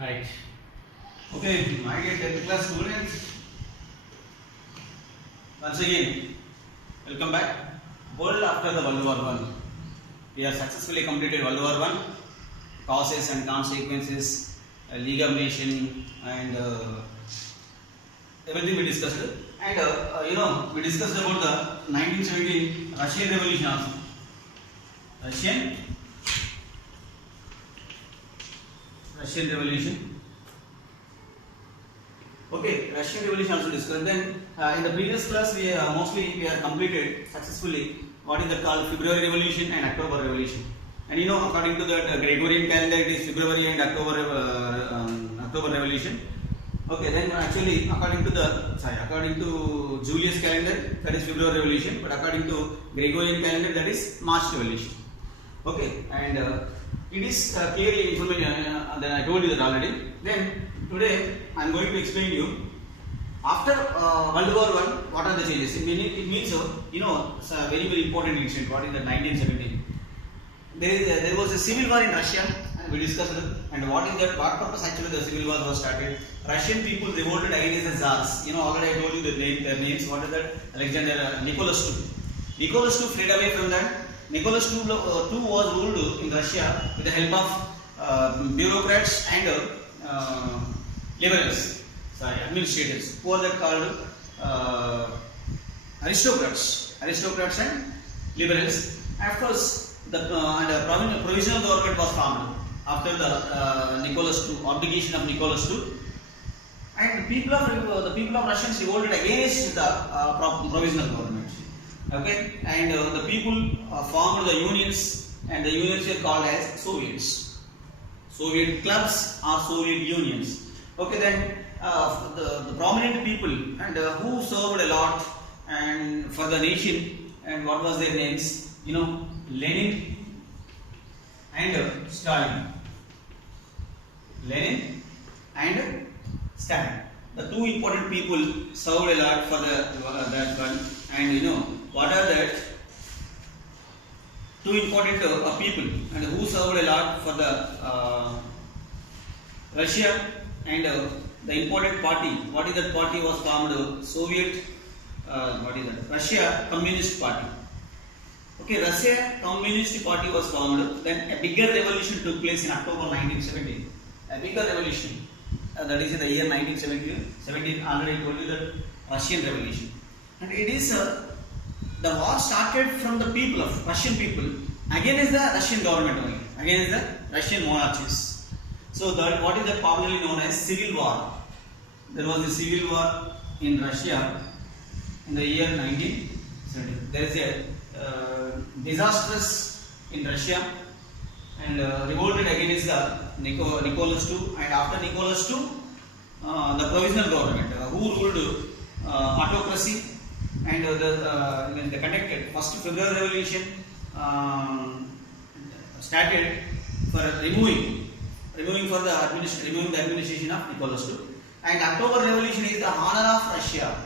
Right. Okay, my dear 10th class students, once again, welcome back. World after the World War One. We have successfully completed World War One, causes and consequences, League of Nations, and everything we discussed. And we discussed about the 1917 Russian Revolution also. Russian Revolution. Okay, Russian Revolution also discussed. Then in the previous class we have completed successfully what is that called February Revolution and October Revolution. And according to the Gregorian calendar, it is February and October Revolution. Okay, then actually according to Julius calendar, that is February Revolution, but according to Gregorian calendar, that is March Revolution. Okay, and it is clearly information that I told you that already. Then today I am going to explain you after World War I what are the changes. It means it's a very important incident. What is the 1917? There was a civil war in Russia. We discussed it. And what purpose actually the civil war was started? Russian people revolted against the Tsars. Already I told you their names. What is that? Alexander Nicholas II. Nicholas II fled away from that. Nicholas II was ruled in Russia with the help of bureaucrats and liberals, administrators, who are called aristocrats and liberals. Of course, the provisional government was formed after the Nicholas II abdication of Nicholas II, and the people of Russians revolted against the provisional government. Okay, and the people formed the unions, and the unions were called as Soviets. Soviet clubs or Soviet unions. Okay, then the prominent people and who served a lot and for the nation, and what was their names? Lenin and Stalin. Lenin and Stalin. The two important people served a lot for that one, and what are that? Two important people and who served a lot for the Russia, and the important party. What is that party was formed? Soviet. What is that? Russia Communist Party. Okay, Russia Communist Party was formed. Then a bigger revolution took place in October 1917. A bigger revolution. That is in the year 1917. Already I told you that Russian Revolution. And it is the war started from the people of Russian people against the Russian government only, against the Russian monarchies. So what is that popularly known as civil war. There was a civil war in Russia in the year 1917. There is a disastrous in Russia, and revolted against the Nicholas II, and after Nicholas II, the provisional government who ruled autocracy, and the conducted first February Revolution started for removing the administration of Nicholas II, and October Revolution is the honor of Russia.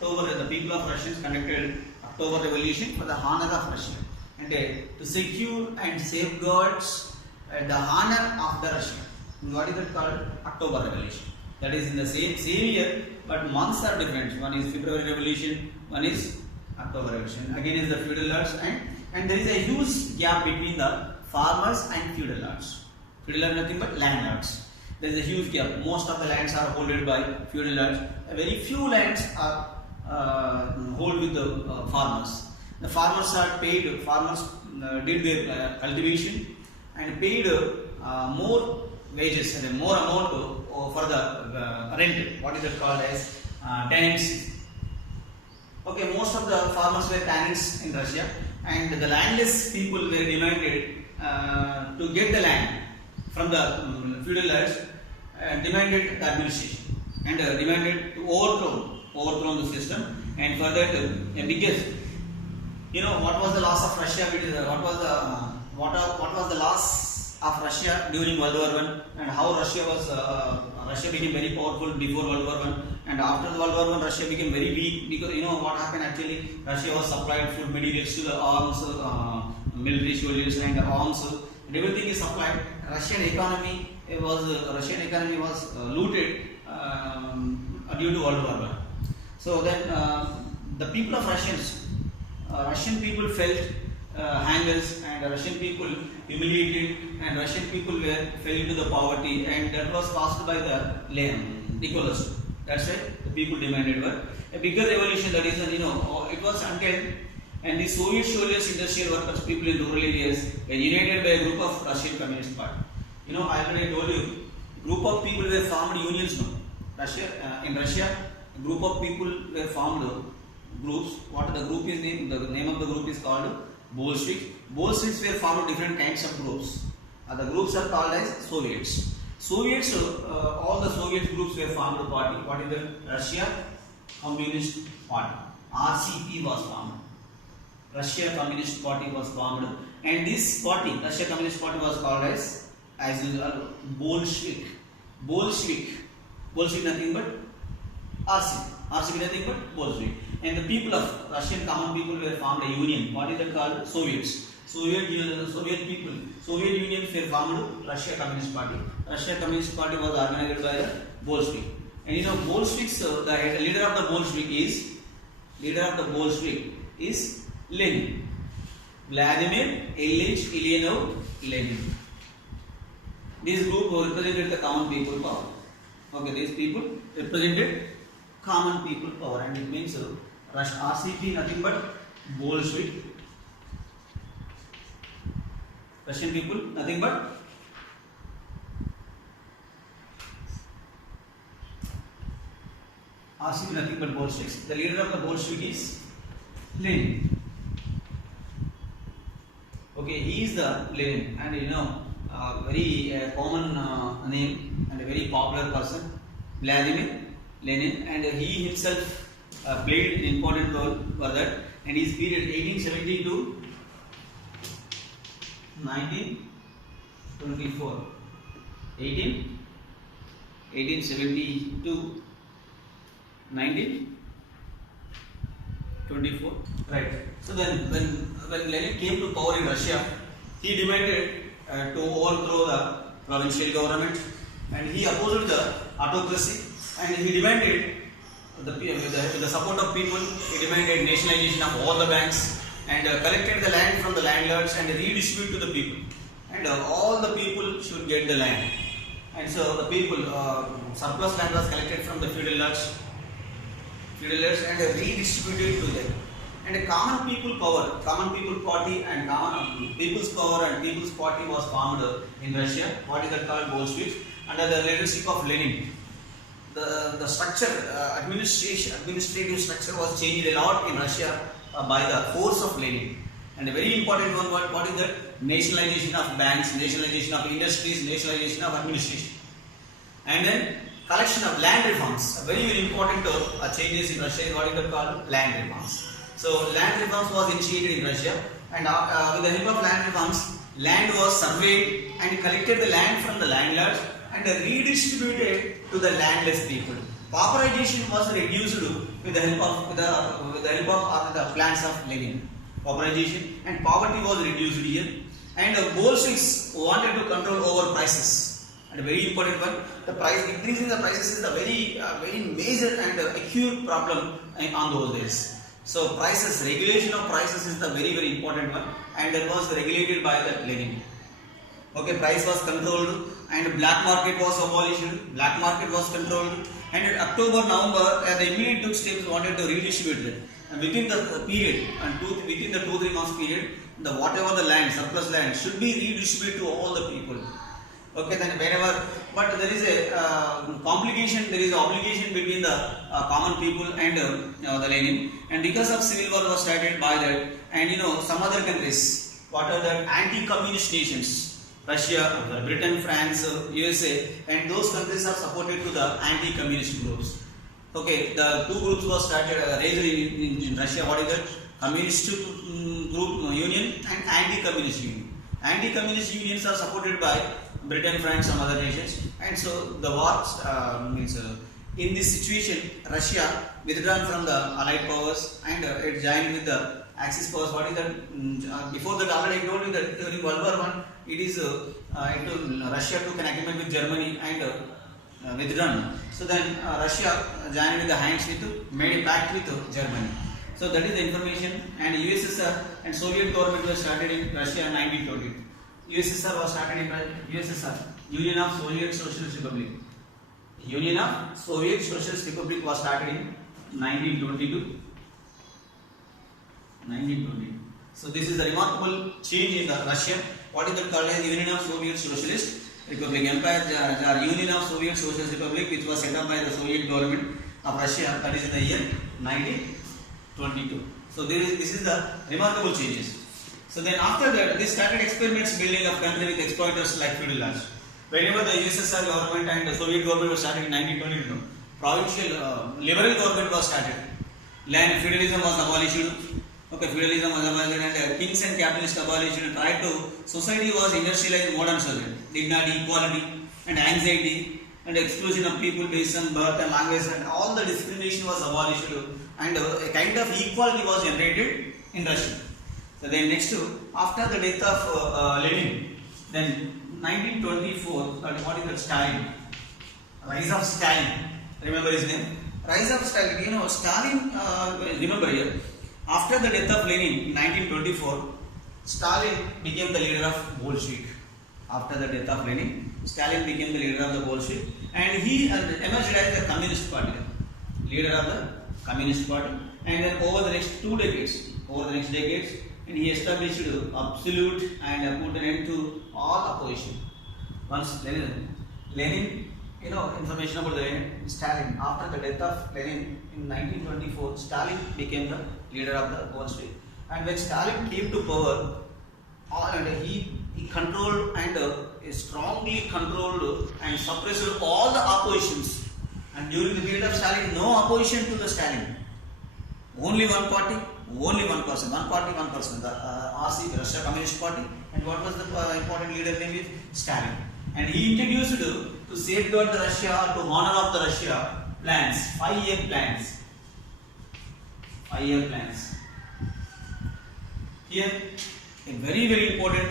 The people of Russia conducted October Revolution for the honor of Russia, and to secure and safeguard the honor of the Russia. What is that called? October Revolution. That is in the same year, but months are different. One is February Revolution, one is October Revolution. Again is the feudal lords, and there is a huge gap between the farmers and feudal lords. Feudal are nothing but landlords. There is a huge gap. Most of the lands are held by feudal lords. Very few lands are held with the farmers. The farmers are paid. Farmers did their cultivation and paid more wages and more amount for the rent. What is it called as tenants? Okay, most of the farmers were tenants in Russia, and the landless people were demanded to get the land from the feudal lords, demanded the administration, and demanded to overthrow the system, and for that a biggest. What was the loss of Russia? What was the loss of Russia during World War I, and how Russia became very powerful before World War I, and after the World War I Russia became very weak, because what happened actually, Russia was supplied food materials to the arms, military soldiers and arms, and everything is supplied. Russian economy Russian economy was looted due to World War I. So then the people of Russian people felt hangers, and Russian people humiliated, and Russian people fell into the poverty, and that was caused by the Nicholas. That's why the people demanded a bigger revolution. That is, it was until and the Soviet soldiers, industrial workers, people in rural areas were united by a group of Russian Communist Party. I already told you, group of people were formed unions. No, in Russia, a group of people were formed groups. What the group is name? The name of the group is called Bolsheviks. Bolsheviks were formed different kinds of groups. The groups are called as Soviets. Soviets, all the Soviet groups were formed a party. What is the Russia Communist Party? RCP was formed. Russia Communist Party was formed, and this party, Russia Communist Party, was called as usual Bolshevik. Bolshevik nothing but RCP. RCP nothing but Bolshevik. And the people of Russian common people were formed a union. What is that called? Soviets. Soviet Union were formed Russia Communist Party. Russia Communist Party was organized by the Bolshevik. And Bolsheviks, the leader of the Bolshevik is Lenin. Vladimir Ilyich Ulyanov Lenin. This group represented the common people power. Okay, these people represented common people power, and it means RCP nothing but Bolshevik. Russian people nothing but RCP nothing but Bolsheviks. The leader of the Bolshevik is Lenin. Okay, he is the Lenin, and very common name and a very popular person, Vladimir Lenin, and he himself played an important role for that. And his period 1870 to 1924, 1870 to 1924. Right. So then, when Lenin came to power in Russia, he demanded to overthrow the provincial government, and he opposed the autocracy, and he demanded with the support of people, he demanded nationalization of all the banks, and collected the land from the landlords and redistribute to the people, and all the people should get the land. And so the people, surplus land was collected from the feudal lords and redistributed to them. And a common people party and common people's power and people's party was formed in Russia. What is that called? Bolsheviks, under the leadership of Lenin. The structure, administrative structure was changed a lot in Russia by the force of Lenin. And a very important one, what is that? Nationalization of banks, nationalization of industries, nationalization of administration. And then collection of land reforms. Very, very important changes in Russia. What is that called? Land reforms. So land reforms was initiated in Russia, and with the help of land reforms, land was surveyed and collected the land from the landlords and redistributed to the landless people. Pauperization was reduced with the help of the plans of Lenin. Pauperization and poverty was reduced here, and Bolsheviks wanted to control over prices. And a very important one, increasing the prices is a very major and acute problem on those days. So regulation of prices is the very, very important one, and that was regulated by the Lenin. Okay, price was controlled, and black market was abolished, black market was controlled, and in October, November, the immediate took steps wanted to redistribute it. And within the period, within the 2-3 months period, whatever the land, surplus land, should be redistributed to all the people. Okay, then but there is a complication, there is an obligation between the common people and the Lenin, and because of civil war was started by that, and some other countries, what are the anti-communist nations, Russia, Britain, France, USA, and those countries are supported to the anti-communist groups. Okay, the two groups were started, raised in Russia. What is that? Communist group union and anti-communist union. Anti-communist unions are supported by Britain, France, some other nations, and so the war means in this situation, Russia withdrawn from the Allied powers and it joined with the Axis powers. What is that? Before that, already I told you that during World War I, it is Russia took an agreement with Germany and withdrawn. So then Russia joined the hands with, made a pact with Germany. So that is the information. And USSR and Soviet government was started in Russia in 1920. USSR was started in USSR, Union of Soviet Socialist Republic. Union of Soviet Socialist Republic was started in 1922. 1920. So this is a remarkable change in Russia. What is that called as Union of Soviet Socialist Republic? Empire, Union of Soviet Socialist Republic, which was set up by the Soviet government of Russia. That is in the year 1922. So this is the remarkable changes. So then after that, they started experiments building of country with exploiters like feudal. Whenever the USSR government and the Soviet government was started in 1922, provincial liberal government was started. Land feudalism was abolished. Okay, feudalism was abolished and kings and capitalists abolished. Tried to society was industrialized modern society. Dignity, equality, and anxiety and exclusion of people based on birth and language and all the discrimination was abolished and a kind of equality was generated in Russia. So then next after the death of Lenin, then 1924, what is that? Stalin. Rise of Stalin. Remember his name? Rise of Stalin. You know, Stalin, remember here, after the death of Lenin in 1924, Stalin became the leader of Bolshevik. After the death of Lenin, Stalin became the leader of the Bolshevik and he emerged as the Communist Party. Leader of the Communist Party. And then over the next 2 decades, and he established absolute and put an end to all opposition. Once Lenin, you know, information about the Stalin. After the death of Lenin in 1924, Stalin became the leader of the Bolshevik. And when Stalin came to power, he controlled and strongly controlled and suppressed all the oppositions. And during the period of Stalin, no opposition to the Stalin. Only one party, only one person. One party, one person. The RC, Russia Communist Party. And what was the important leader name is? Stalin. And he introduced to safeguard the Russia, to honor of the Russia plans, 5-year plans. 5-year plans. Here, a very, very important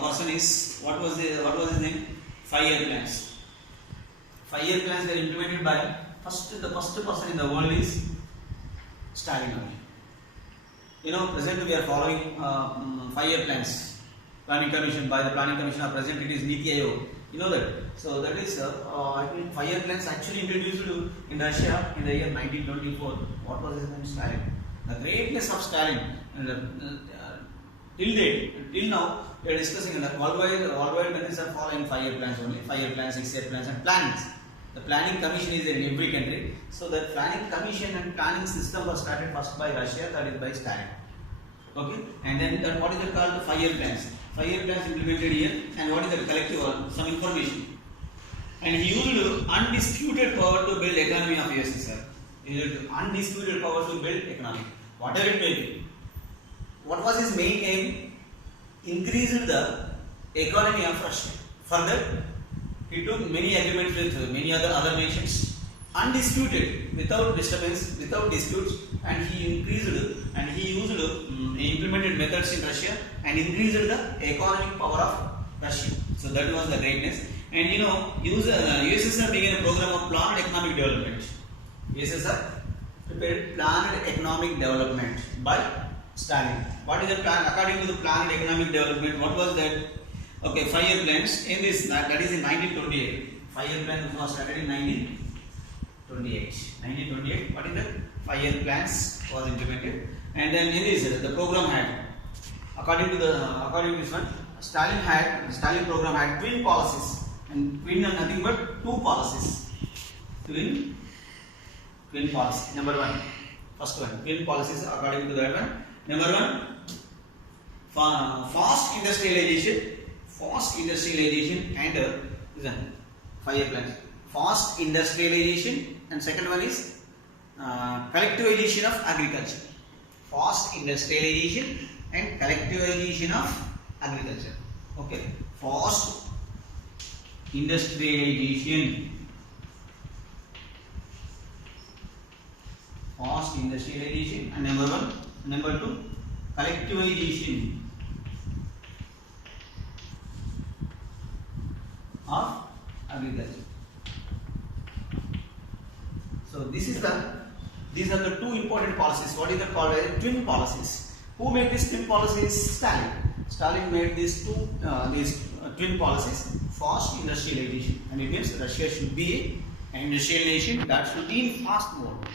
person is, what was his name? 5-year plans. 5-year plans were implemented by the first person in the world is Stalin only. You know, presently we are following 5-year plans. Planning Commission, by the Planning Commission of present it is Niti Aayog. You know that. So that is, I think 5-year plans actually introduced in Russia in the year 1924. What was his name? Stalin. The greatness of Stalin. Till now, we are discussing that worldwide countries are following 5-year plans only. 5-year plans, 6-year plans and plannings. The Planning Commission is in every country. So the Planning Commission and planning system was started first by Russia, that is by Stalin. Okay, and then what is it called? The 5-year plans. 5-year plans implemented here, and what is the collective or some information. And he used undisputed power to build economy of USSR. He used undisputed power to build economy. Whatever it may be. What was his main aim? Increased the economy of Russia. Further, he took many agreements with many other nations, undisputed, without disturbance, without disputes, and he increased and he implemented methods in Russia and increased the economic power of Russia. So that was the greatness. And you know, USSR began a program of planned economic development. USSR prepared planned economic development by Stalin. What is the plan? According to the planned economic development, what was that? Okay, 5-year plans in this, that is in 1928. 5-year plan was started in 1928. 1928, what is that? 5-year plans was implemented. And then in this, the program had, according to this one, Stalin program had twin policies. And twin are nothing but 2 policies. Twin policy. Number 1. First one, twin policies according to that one. Number 1, fast industrialization and 5-year plans. Fast industrialization, and second one is collectivization of agriculture. Fast industrialization and collectivization of agriculture. Okay, fast industrialization. Fast industrialization, and number 1. Number 2, collectivization. of agriculture. So these are the two important policies. What is that called? Twin policies. Who made these twin policies? Stalin. Stalin made these twin policies. Fast industrialization, and it means Russia should be an industrial nation that should be in fast mode.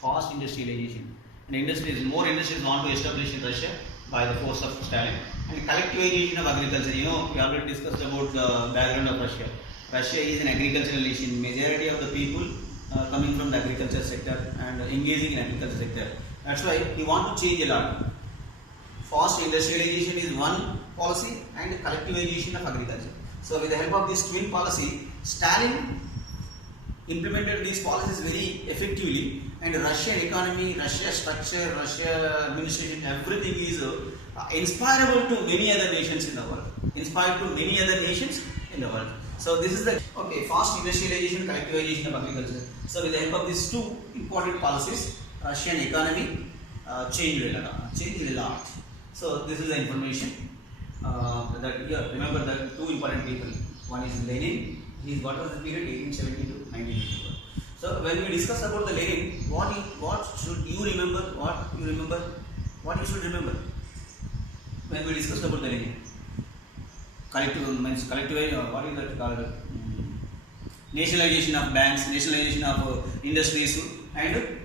Fast industrialization. And more industries want to establish in Russia by the force of Stalin. And collectivization of agriculture. You know, we already discussed about the background of Russia. Russia is an agricultural nation. Majority of the people coming from the agriculture sector and engaging in agriculture sector. That's why he want to change a lot. Fast industrialization is one policy and collectivization of agriculture. So with the help of this twin policy, Stalin implemented these policies very effectively, and Russian economy, Russia structure, Russia administration, everything is inspirable to many other nations in the world. Inspired to many other nations in the world. So this is the fast industrialization, collectivization of agriculture. So with the help of these two important policies, Russian economy changed a lot. So this is the information. Remember the two important people. One is Lenin. What was the period? 1870 to 1954. So when we discuss about the Lenin, what should you remember? What you should remember when we discuss about the Lenin? Collective, what is that called? Nationalization of banks, nationalization of industries, and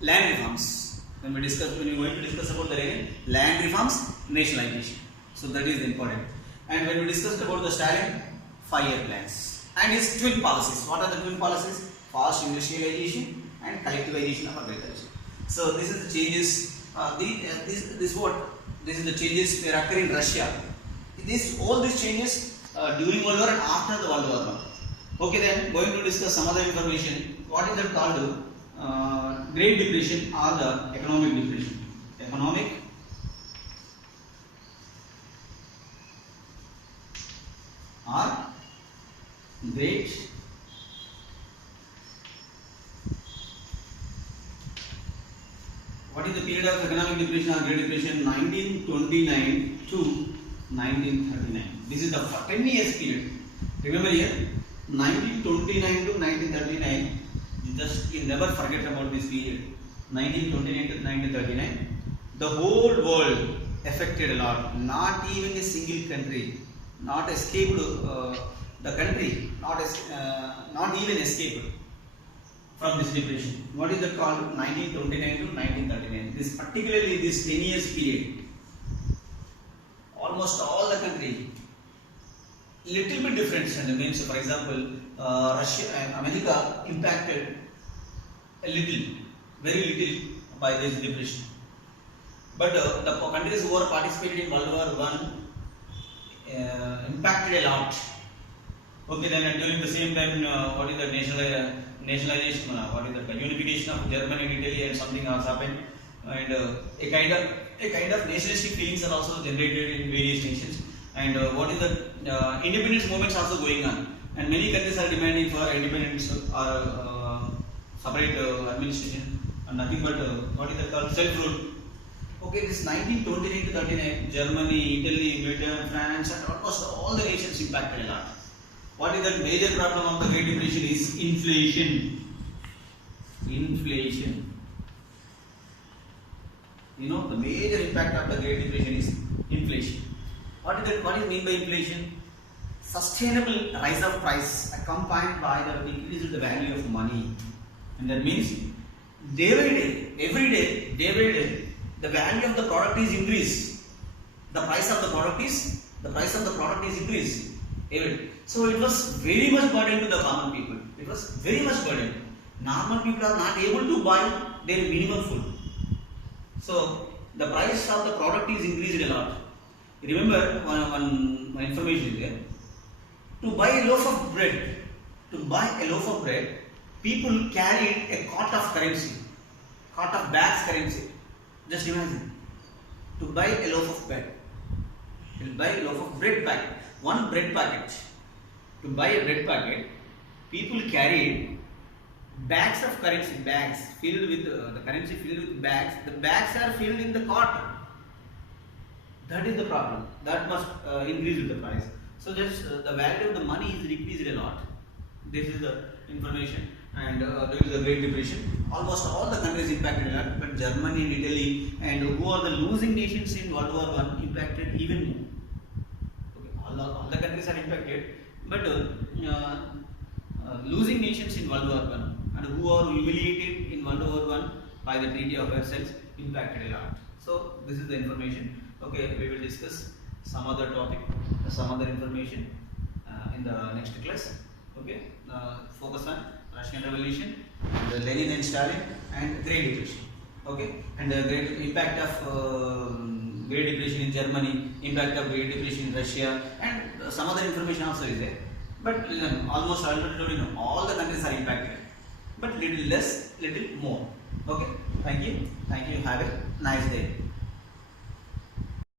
land reforms. When we are going to discuss about the Lenin, land reforms, nationalization. So that is important. And when we discussed about the Stalin, 5-year plans and his twin policies. What are the twin policies? Fast industrialization and collectivization of agriculture. So this is the changes. This is the changes that occur in Russia. All these changes during World War and after the World War I. Okay, then going to discuss some other information. What is that called? Great Depression or the Economic Depression. Economic or Great What is the period of economic depression or Great Depression? 1929 to 1939. This is the 10 years period. Remember here, 1929 to 1939. You never forget about this period. 1929 to 1939. The whole world affected a lot. Not even a single country, not escaped. The country not even escaped from this depression. What is that called? 1929 to 1939. Particularly this 10 years period, almost all the country, little bit different. And means, for example, Russia and America impacted a little, very little by this depression. But the countries who were participating in World War I impacted a lot. Okay, then during the same time, what is the nationalization? What is the unification of Germany and Italy, and something has happened, and a kind of nationalistic feelings are also generated in various nations. And what is the independence movements also going on, and many countries are demanding for independence or separate administration, and nothing but what is that called? Self-rule. Okay, this 1929 to 39, Germany, Italy, Britain, France, and almost all the nations impacted a lot. What is the major problem of the Great Depression is inflation. Inflation. You know, the major impact of the Great Depression is inflation. What is mean by inflation? Sustainable rise of price accompanied by the increase in the value of money. And that means day by day, every day, the value of the product is increased. The price of the product is increased. So it was very much burden to the common people. It was very much burden. Normal people are not able to buy their minimum food. So the price of the product is increased a lot. Remember one information is there. To buy a loaf of bread, people carried a cart of bags currency. Just imagine. To buy a loaf of bread. You'll buy a loaf of bread packet. One bread packet. To buy a bread packet, people carried bags of currency, bags filled with the currency filled with bags. The bags are filled in the cart. That is the problem. That must increase with the price. So just the value of the money is decreased a lot. This is the information. And due to the Great Depression, almost all the countries impacted a lot, but Germany and Italy and who are the losing nations in World War I impacted even more. Okay, all the countries are impacted, but losing nations in World War I and who are humiliated in World War I by the Treaty of Versailles impacted a lot. So this is the information. Okay, we will discuss some other topic, some other information in the next class. Okay, focus on Russian Revolution, and Lenin and Stalin, and Great Depression. Okay, and the great impact of Great Depression in Germany, impact of Great Depression in Russia, and some other information also is there. But almost I already told you, all the countries are impacted, but little less, little more. Okay, thank you. Have a nice day.